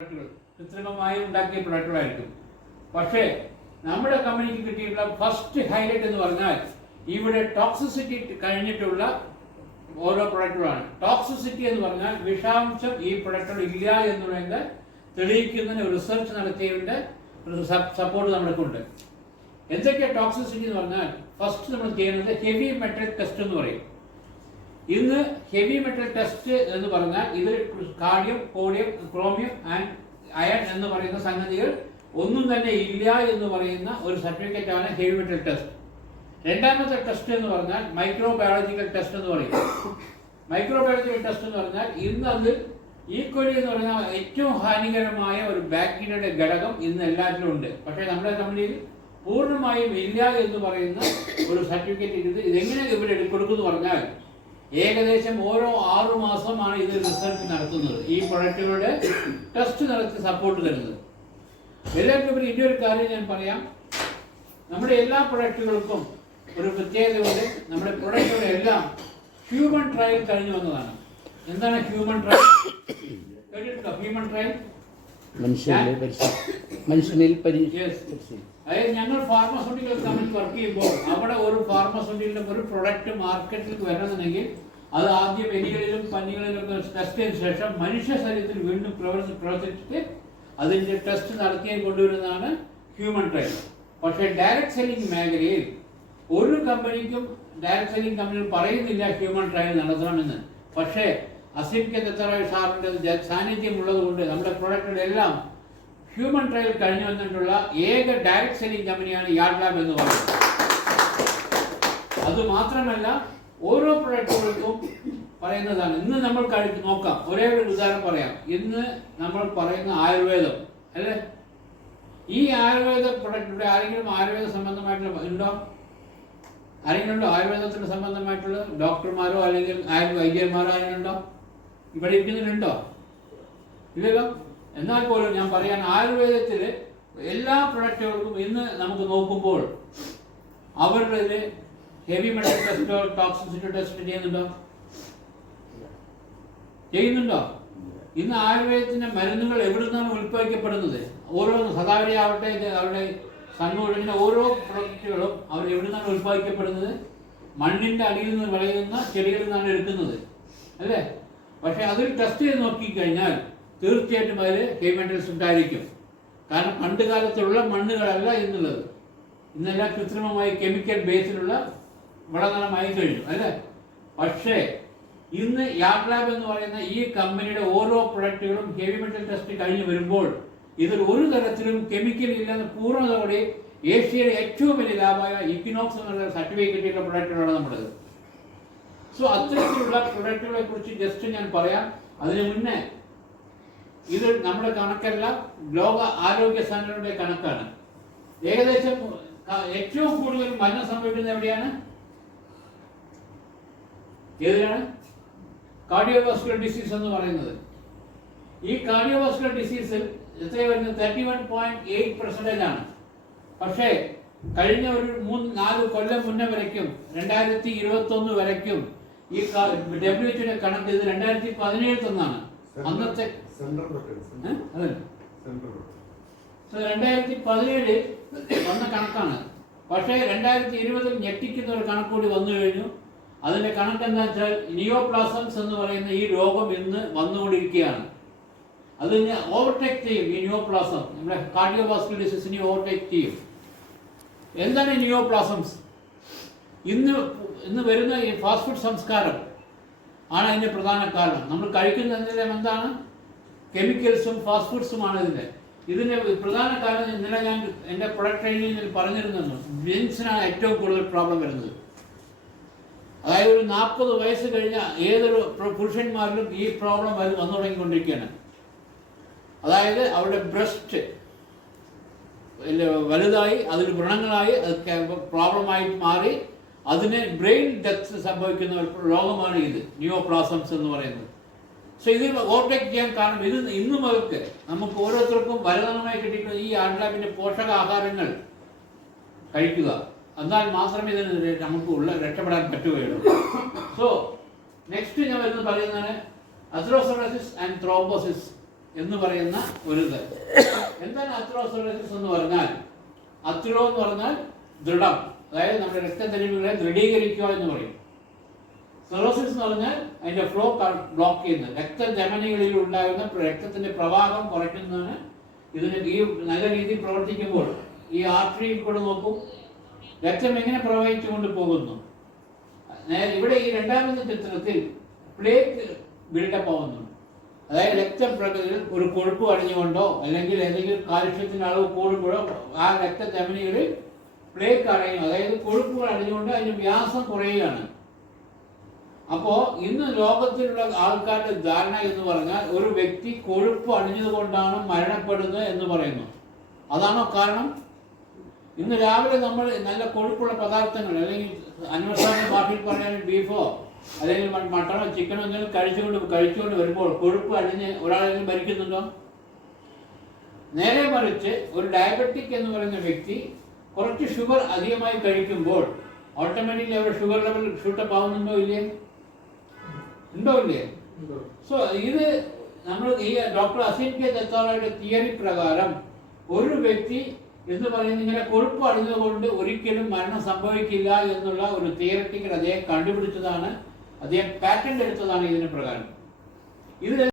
കൃത്രിമമായി ഉണ്ടാക്കിയ പ്രൊഡക്റ്റുകളായിരിക്കും. പക്ഷേ നമ്മുടെ കമ്പനിക്ക് കിട്ടിയിട്ടുള്ള ഫസ്റ്റ് ഹൈലൈറ്റ് എന്ന് പറഞ്ഞാൽ ഇവിടെ ടോക്സിസിറ്റി കഴിഞ്ഞിട്ടുള്ള ഓരോ പ്രൊഡക്റ്റുകളാണ്. ടോക്സിസിറ്റി എന്ന് പറഞ്ഞാൽ വിഷാംശം ഈ പ്രൊഡക്റ്റുകൾ ഇല്ല എന്നുള്ളത് തെളിയിക്കുന്നതിന് റിസർച്ച് നടത്തിയതിന്റെ സപ്പോർട്ട് നമ്മൾക്കുണ്ട്. എന്തൊക്കെയാണ് ടോക്സിസിറ്റി എന്ന് പറഞ്ഞാൽ ഫസ്റ്റ് നമ്മൾ ചെയ്യുന്നത് ഹെവി മെറ്റൽ ടെസ്റ്റ് എന്ന് പറയും. ഇന്ന് ഹെവി മെറ്റൽ ടെസ്റ്റ് എന്ന് പറഞ്ഞാൽ ഇതിൽ കാഡിയം, കോഡിയം, ക്രോമിയം ആൻഡ് അയൺ എന്ന് പറയുന്ന സംഗതികൾ ഒന്നും തന്നെ ഇല്ല എന്ന് പറയുന്ന ഒരു സർട്ടിഫിക്കറ്റ് ആണ് ഹെവി മെറ്റൽ ടെസ്റ്റ്. രണ്ടാമത്തെ ടെസ്റ്റ് എന്ന് പറഞ്ഞാൽ മൈക്രോബയോളജിക്കൽ ടെസ്റ്റ് എന്ന് പറയും. മൈക്രോബയോളജിക്കൽ ടെസ്റ്റ് എന്ന് പറഞ്ഞാൽ ഇന്ന് അത് ഈക്വലി എന്ന് പറഞ്ഞാൽ ഏറ്റവും ഹാനികരമായ ഒരു ബാക്ടീരിയയുടെ ഘടകം ഇന്ന് എല്ലാത്തിലും ഉണ്ട്. പക്ഷേ നമ്മുടെ കമ്പനിയിൽ പൂർണ്ണമായും ഇല്ല എന്ന് പറയുന്ന ഒരു സർട്ടിഫിക്കറ്റ് ഇത്. ഇതെങ്ങനെ ഇവിടെ കൊടുക്കുമെന്ന് പറഞ്ഞാൽ ഏകദേശം ഓരോ 6 മാസമാണ് ഇത് റിസർച്ച് നടത്തുന്നത്. ഈ പ്രൊഡക്റ്റുകളുടെ ടെസ്റ്റ് നടത്തി സപ്പോർട്ട് തരുന്നത്. എല്ലാവർക്കും ഇനി ഒരു കാര്യം ഞാൻ പറയാം. നമ്മുടെ എല്ലാ പ്രൊഡക്റ്റുകൾക്കും ഒരു പ്രത്യേകതയുണ്ട്. നമ്മുടെ പ്രൊഡക്റ്റുകളെല്ലാം ഹ്യൂമൻ ട്രയൽ കഴിഞ്ഞു വന്നതാണ്. എന്താണ് ഹ്യൂമൻ ട്രയൽ? ഹ്യൂമൻ ട്രയൽ അതായത് ഞങ്ങൾ ഫാർമസ്യൂട്ടിക്കൽ കമ്പനി വർക്ക് ചെയ്യുമ്പോൾ അവിടെ ഒരു ഫാർമസ്യൂട്ടിക്കൽ ഒരു പ്രൊഡക്റ്റ് മാർക്കറ്റിൽ വരണമെങ്കിൽ അത് ആദ്യം എലികളിലും പന്നികളിലും ടെസ്റ്റ് ചെയ്ത ശേഷം മനുഷ്യ ശരീരത്തിൽ വീണ്ടും പ്രവർത്തിച്ചിട്ട് അതിന്റെ ടെസ്റ്റ് നടത്തി കൊണ്ടുവരുന്നതാണ് ഹ്യൂമൻ ട്രയൽ. പക്ഷേ ഡയറക്ട് സെല്ലിംഗ് മേഖലയിൽ ഒരു കമ്പനിക്കും ഡയറക്ട് സെല്ലിംഗ് കമ്പനികൾ പറയുന്നില്ല ഹ്യൂമൻ ട്രയൽ നടത്തണമെന്ന്. പക്ഷേ അസീം കെ ദത്തറായ് സാറിന്റെ സാന്നിധ്യം ഉള്ളത് കൊണ്ട് നമ്മുടെ പ്രൊഡക്റ്റുകളെല്ലാം ഹ്യൂമൻ ട്രയൽ കഴിഞ്ഞു വന്നിട്ടുള്ള ഏക ഡയറക്ട് സെല്ലിംഗ് കമ്പനിയാണ് യാർഡ് ലാബ് എന്ന് പറയുന്നത്. അത് മാത്രമല്ല ഓരോ പ്രൊഡക്റ്റുകൾക്കും പറയുന്നതാണ്. ഇന്ന് നമ്മൾ നോക്കാം, ഒരേ ഒരു ഉദാഹരണം പറയാം. ഇന്ന് നമ്മൾ പറയുന്ന ആയുർവേദം അല്ലേ, ഈ ആയുർവേദ പ്രൊഡക്റ്റിലൂടെ ആരെങ്കിലും ആയുർവേദ സംബന്ധമായിട്ടുള്ള ഉണ്ടോ? ആരെങ്കിലും ഉണ്ടോ ആയുർവേദത്തിന് സംബന്ധമായിട്ടുള്ള ഡോക്ടർമാരോ അല്ലെങ്കിൽ വൈദ്യന്മാരോ ആരെങ്കിലും ഉണ്ടോ? ഇവിടെ ഇരിക്കുന്നുണ്ടോ? ഇല്ലല്ലോ. എന്നാൽ പോലും ഞാൻ പറയാൻ ആയുർവേദത്തിൽ എല്ലാ പ്രൊഡക്റ്റുകൾക്കും ഇന്ന് നമുക്ക് നോക്കുമ്പോൾ അവരുടെ ഹെവി മെറ്റൽ ടെസ്റ്റോ ടോക്സിസിറ്റി ടെസ്റ്റ് ചെയ്യുന്നുണ്ടോ? ഇന്ന് ആയുർവേദത്തിന്റെ മരുന്നുകൾ എവിടെ നിന്നാണ് ഉത്പാദിക്കപ്പെടുന്നത്? ഓരോന്ന് സദാവരി ആവട്ടെ അവരുടെ സംഘടന ഓരോ പ്രൊഡക്റ്റുകളും അവർ എവിടെ നിന്നാണ് ഉത്പാദിക്കപ്പെടുന്നത്? മണ്ണിന്റെ അടിയിൽ നിന്ന് വിളയുന്ന ചെടികളിൽ നിന്നാണ് എടുക്കുന്നത് അല്ലേ? പക്ഷെ അതിൽ ടെസ്റ്റ് ചെയ്ത് നോക്കിക്കഴിഞ്ഞാൽ തീർച്ചയായിട്ടും അതിൽ ഹെവി മെറ്റൽസ് ഉണ്ടായിരിക്കും. കാരണം പണ്ട് കാലത്തുള്ള മണ്ണുകളല്ല ഇന്നുള്ളത്. ഇന്നെല്ലാം കൃത്രിമമായി കെമിക്കൽ ബേസിലുള്ള വിളനിലമായി കഴിഞ്ഞു അല്ലേ? പക്ഷേ ഇന്ന് യാർഡ് ലാബ് എന്ന് പറയുന്ന ഈ കമ്പനിയുടെ ഓരോ പ്രൊഡക്റ്റുകളും ഹെവി മെറ്റൽ ടെസ്റ്റ് കഴിഞ്ഞ് വരുമ്പോൾ ഇതിൽ ഒരു തരത്തിലും കെമിക്കൽ ഇല്ലെന്ന് പൂർണ്ണതയോടെ ഏഷ്യയിലെ ഏറ്റവും വലിയ ലാഭമായ ഇക്വിനോക്സ് എന്നുള്ള സർട്ടിഫിക്കറ്റ് കിട്ടിയിട്ടുള്ള പ്രൊഡക്റ്റുകളാണ് നമ്മുടേത്. സോ അത്തരത്തിലുള്ള പ്രൊഡക്റ്റുകളെ കുറിച്ച് ജസ്റ്റ് ഞാൻ പറയാം. അതിനു മുന്നേ ഇത് നമ്മുടെ കണക്കല്ല, ലോക ആരോഗ്യ സംഘടനയുടെ കണക്കാണ്. ഏകദേശം ഏറ്റവും കൂടുതൽ മരണം സംഭവിക്കുന്നത് എവിടെയാണ്? ഏതിനാണ്? കാർഡിയോവാസ്കുലർ ഡിസീസ് എന്ന് പറയുന്നത്. ഈ കാർഡിയോവാസ്കുലർ ഡിസീസിൽ എത്ര വരുന്നത്? 31.8% ആണ്. പക്ഷേ കഴിഞ്ഞ ഒരു 3-4 കൊല്ലം മുന്നേ വരയ്ക്കും 2021 വരയ്ക്കും ഈ WHO കണക്ക് ഇത് 2017 തന്നാണ്. അന്നത്തെ 2017 വന്ന കണക്കാണ്. പക്ഷേ 2020 ഞെട്ടിക്കുന്ന ഒരു കണക്കൂടി വന്നു കഴിഞ്ഞു. അതിന്റെ കണക്ക് എന്താ വെച്ചാൽ നിയോപ്ലാസംസ് എന്ന് പറയുന്ന ഈ രോഗം ഇന്ന് വന്നുകൊണ്ടിരിക്കുകയാണ്. അതിനെ ഓവർടേക്ക് ചെയ്യും. ഈ നിയോപ്ലാസം നമ്മുടെ കാർഡിയോവാസ്കുലർ ഡിസീസിനെ ഓവർടേക്ക് ചെയ്യും. എന്താണ് നിയോപ്ലാസംസ്? ഇന്ന് വരുന്ന ഈ ഫാസ്റ്റ് ഫുഡ് സംസ്കാരം ആണ് അതിന്റെ പ്രധാന കാരണം. നമ്മൾ കഴിക്കുന്നതിലെല്ലാം എന്താണ്? കെമിക്കൽസും ഫാസ്റ്റ് ഫുഡ്സുമാണ് ഇതിന്റെ പ്രധാന കാരണം. ഇന്നലെ ഞാൻ എൻ്റെ പ്രൊഡക്റ്റ് ട്രെയിനിങ്ങിൽ പറഞ്ഞിരുന്നു, ലെൻസിനാണ് ഏറ്റവും കൂടുതൽ പ്രോബ്ലം വരുന്നത്. അതായത് ഒരു 40 വയസ്സ് കഴിഞ്ഞ ഏതൊരു പുരുഷന്മാരിലും ഈ പ്രോബ്ലം വന്നു തുടങ്ങിക്കൊണ്ടിരിക്കുകയാണ്. അതായത് അവരുടെ ബ്രസ്റ്റ് വലുതായി അതിൽ വ്രണങ്ങളായി അത് പ്രോബ്ലമായിട്ട് മാറി അതിന് ബ്രെയിൻ ഡെത്ത് സംഭവിക്കുന്ന ഒരു രോഗമാണ് ഇത് നിയോപ്ലാസംസ് എന്ന് പറയുന്നത്. സോ ഇത് ഓവർടേക്ക് ചെയ്യാൻ കാരണം ഇത് ഇന്നു മുതൽക്ക് നമുക്ക് ഓരോരുത്തർക്കും വരദമായി കിട്ടിയിട്ടുള്ള ഈ യാർഡ് ലാബിന്റെ പോഷകാഹാരങ്ങൾ കഴിക്കുക. എന്നാൽ മാത്രമേ ഇതിന് നമുക്ക് രക്ഷപ്പെടാൻ പറ്റുകയുള്ളൂ. സോ നെക്സ്റ്റ് ഞാൻ വരുന്നത് പറയുന്നതാണ് അതെറോസ്ക്ലറോസിസ് ആൻഡ് ത്രോംബോസിസ്. എന്ന് പറയുന്ന ഒരു ഇത്. എന്താണ് അത്രോസ്ക്ലെറോസിസ് എന്ന് പറഞ്ഞാൽ? അത്രോ എന്ന് പറഞ്ഞാൽ ദൃഢം, അതായത് നമ്മുടെ രക്തധമനികളെ ദൃഢീകരിക്കുക എന്ന് പറയും. സ്ക്ലെറോസിസ് എന്ന് പറഞ്ഞാൽ അതിന്റെ ഫ്ലോ ബ്ലോക്ക് ചെയ്യുന്നത്, രക്തധമനികളിൽ ഉണ്ടാകുന്ന രക്തത്തിന്റെ പ്രവാഹം കുറയ്ക്കുന്നതിന് ഇതിന് ഈ നല്ല രീതിയിൽ പ്രവർത്തിക്കുമ്പോൾ ഈ ആർട്ടറിയിൽ കൂടെ നോക്കും രക്തം എങ്ങനെ പ്രവഹിച്ചുകൊണ്ട് പോകുന്നു. ഇവിടെ ഈ രണ്ടാമത്തെ ചിത്രത്തിൽ പ്ലേക്ക് ബിൽഡപ്പ് ആവുന്നുണ്ട്. അതായത് രക്തപ്രകൃതിയിൽ ഒരു കൊഴുപ്പ് അടിഞ്ഞുകൊണ്ടോ അല്ലെങ്കിൽ ഏതെങ്കിലും കാൽഷ്യത്തിന്റെ അളവ് കൂടുമ്പോഴോ ആ രക്തധമനികളിൽ പ്ലേക്ക് അടയും, അതായത് കൊഴുപ്പുകൾ അടിഞ്ഞുകൊണ്ട് അതിന്റെ വ്യാസം കുറയുകയാണ്. അപ്പോൾ ഇന്ന് ലോകത്തിലുള്ള ആൾക്കാരുടെ ധാരണ എന്ന് പറഞ്ഞാൽ ഒരു വ്യക്തി കൊഴുപ്പ് അണിഞ്ഞതുകൊണ്ടാണ് മരണപ്പെടുന്നത് എന്ന് പറയുന്നു. അതാണോ കാരണം? ഇന്ന് രാവിലെ നമ്മൾ നല്ല കൊഴുപ്പുള്ള പദാർത്ഥങ്ങൾ അല്ലെങ്കിൽ അന്വേഷണ ഭാഷയിൽ പറഞ്ഞാൽ ബീഫോ അല്ലെങ്കിൽ മട്ടണോ ചിക്കനോ എന്തെങ്കിലും കഴിച്ചുകൊണ്ട് വരുമ്പോൾ കൊഴുപ്പ് അടിഞ്ഞ് ഒരാളെങ്കിലും മരിക്കുന്നുണ്ടോ? നേരെ മറിച്ച് ഒരു ഡയബറ്റിക് എന്ന് പറയുന്ന വ്യക്തി കുറച്ച് ഷുഗർ അധികമായി കഴിക്കുമ്പോൾ ഓട്ടോമാറ്റിക്കലി അവരുടെ ഷുഗർ ലെവൽ ഷൂട്ടപ്പ് ആവുന്നുണ്ടോ ഇല്ലേ? ഉണ്ടോ ഇല്ലേ? സോ ഇത് നമ്മൾ ഈ ഡോക്ടർ അസീം കെ ദത്താറയുടെ തിയറി പ്രകാരം ഒരു വ്യക്തി എന്ന് പറയുന്നത് ഇങ്ങനെ കൊഴുപ്പ് അടിഞ്ഞതുകൊണ്ട് ഒരിക്കലും മരണം സംഭവിക്കില്ല എന്നുള്ള ഒരു തിയററ്റിക്കൽ അദ്ദേഹം കണ്ടുപിടിച്ചതാണ്, അദ്ദേഹം പാറ്റന്റ് എടുത്തതാണ് ഇതിന് പ്രകാരം. ഇത്